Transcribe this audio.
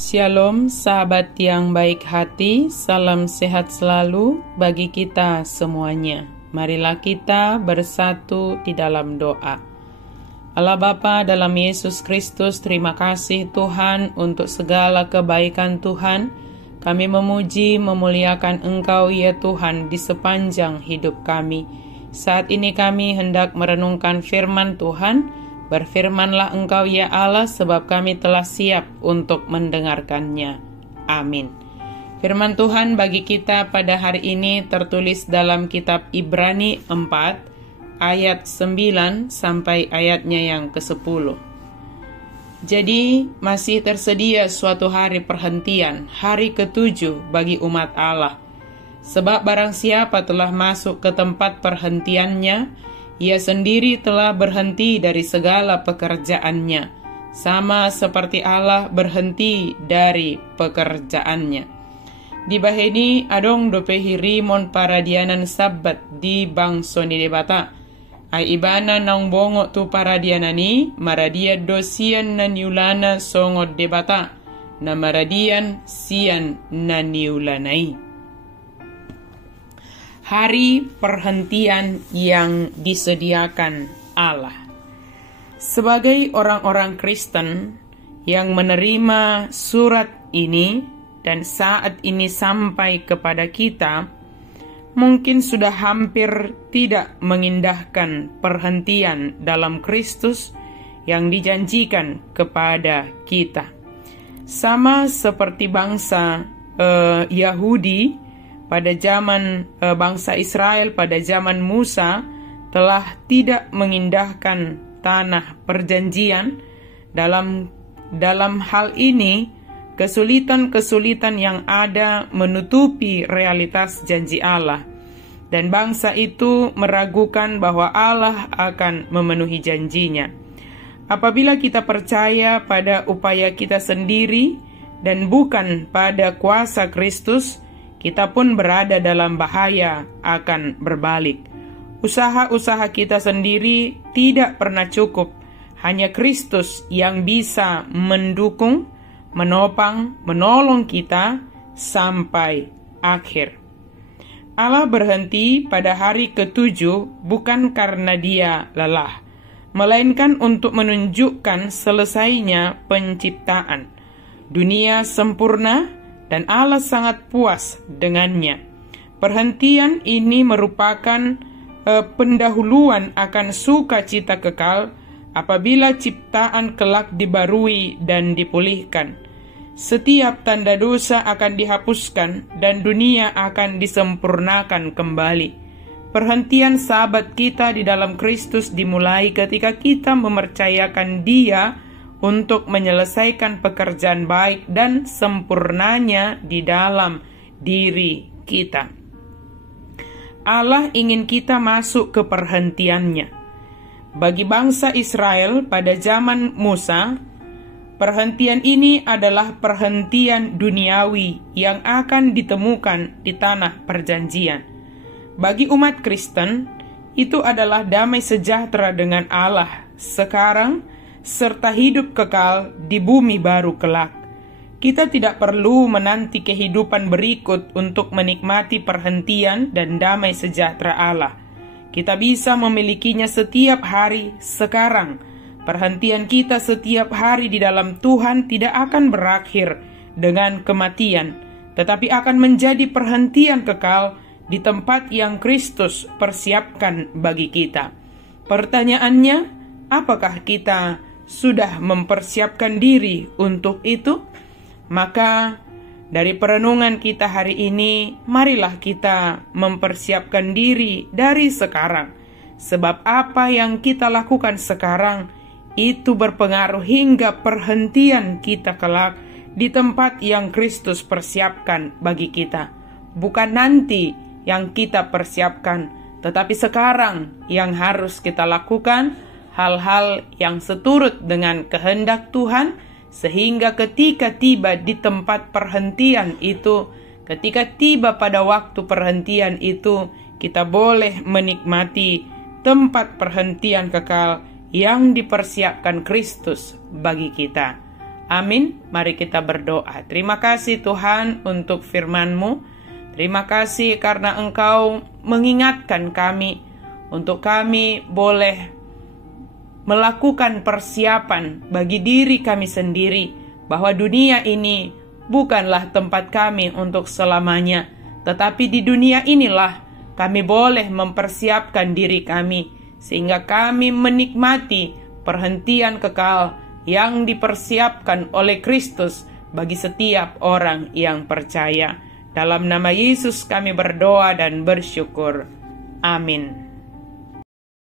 Shalom sahabat yang baik hati, salam sehat selalu bagi kita semuanya. Marilah kita bersatu di dalam doa. Allah Bapa dalam Yesus Kristus, terima kasih Tuhan untuk segala kebaikan Tuhan. Kami memuji, memuliakan Engkau ya Tuhan di sepanjang hidup kami. Saat ini kami hendak merenungkan firman Tuhan. Berfirmanlah Engkau ya Allah, sebab kami telah siap untuk mendengarkannya. Amin. Firman Tuhan bagi kita pada hari ini tertulis dalam kitab Ibrani 4 ayat 9 sampai ayatnya yang ke-10. Jadi masih tersedia suatu hari perhentian, hari ke-7 bagi umat Allah. Sebab barang siapa telah masuk ke tempat perhentiannya, ia sendiri telah berhenti dari segala pekerjaannya, sama seperti Allah berhenti dari pekerjaannya. Di bahini adong dopehi rimon paradianan sabat di bangsoni debata. Ai ibana nang bongo tu paradianani, maradia dosian nan yulana songot debata, na maradian sian nan yulanai. Hari perhentian yang disediakan Allah. Sebagai orang-orang Kristen yang menerima surat ini dan saat ini sampai kepada kita, mungkin sudah hampir tidak mengindahkan perhentian dalam Kristus yang dijanjikan kepada kita. Sama seperti bangsa Yahudi pada zaman bangsa Israel pada zaman Musa telah tidak mengindahkan tanah perjanjian. Dalam hal ini kesulitan-kesulitan yang ada menutupi realitas janji Allah, dan bangsa itu meragukan bahwa Allah akan memenuhi janjinya. Apabila kita percaya pada upaya kita sendiri dan bukan pada kuasa Kristus, kita pun berada dalam bahaya akan berbalik. Usaha-usaha kita sendiri tidak pernah cukup. Hanya Kristus yang bisa mendukung, menopang, menolong kita sampai akhir. Allah berhenti pada hari ke-7 bukan karena Dia lelah, melainkan untuk menunjukkan selesainya penciptaan. Dunia sempurna dan Allah sangat puas dengannya. Perhentian ini merupakan pendahuluan akan sukacita kekal apabila ciptaan kelak dibarui dan dipulihkan. Setiap tanda dosa akan dihapuskan dan dunia akan disempurnakan kembali. Perhentian sahabat kita di dalam Kristus dimulai ketika kita mempercayakan Dia untuk menyelesaikan pekerjaan baik dan sempurnanya di dalam diri kita. Allah ingin kita masuk ke perhentiannya. Bagi bangsa Israel pada zaman Musa, perhentian ini adalah perhentian duniawi yang akan ditemukan di tanah perjanjian. Bagi umat Kristen, itu adalah damai sejahtera dengan Allah sekarang serta hidup kekal di bumi baru kelak. Kita tidak perlu menanti kehidupan berikut untuk menikmati perhentian dan damai sejahtera Allah. Kita bisa memilikinya setiap hari sekarang. Perhentian kita setiap hari di dalam Tuhan tidak akan berakhir dengan kematian, tetapi akan menjadi perhentian kekal di tempat yang Kristus persiapkan bagi kita. Pertanyaannya, apakah kita sudah mempersiapkan diri untuk itu? Maka dari perenungan kita hari ini, marilah kita mempersiapkan diri dari sekarang. Sebab apa yang kita lakukan sekarang itu berpengaruh hingga perhentian kita kelak di tempat yang Kristus persiapkan bagi kita. Bukan nanti yang kita persiapkan, tetapi sekarang yang harus kita lakukan hal-hal yang seturut dengan kehendak Tuhan, sehingga ketika tiba di tempat perhentian itu, ketika tiba pada waktu perhentian itu, kita boleh menikmati tempat perhentian kekal yang dipersiapkan Kristus bagi kita. Amin. Mari kita berdoa. Terima kasih Tuhan untuk firman-Mu. Terima kasih karena Engkau mengingatkan kami untuk kami boleh melakukan persiapan bagi diri kami sendiri, bahwa dunia ini bukanlah tempat kami untuk selamanya, tetapi di dunia inilah kami boleh mempersiapkan diri kami, sehingga kami menikmati perhentian kekal yang dipersiapkan oleh Kristus bagi setiap orang yang percaya. Dalam nama Yesus kami berdoa dan bersyukur. Amin.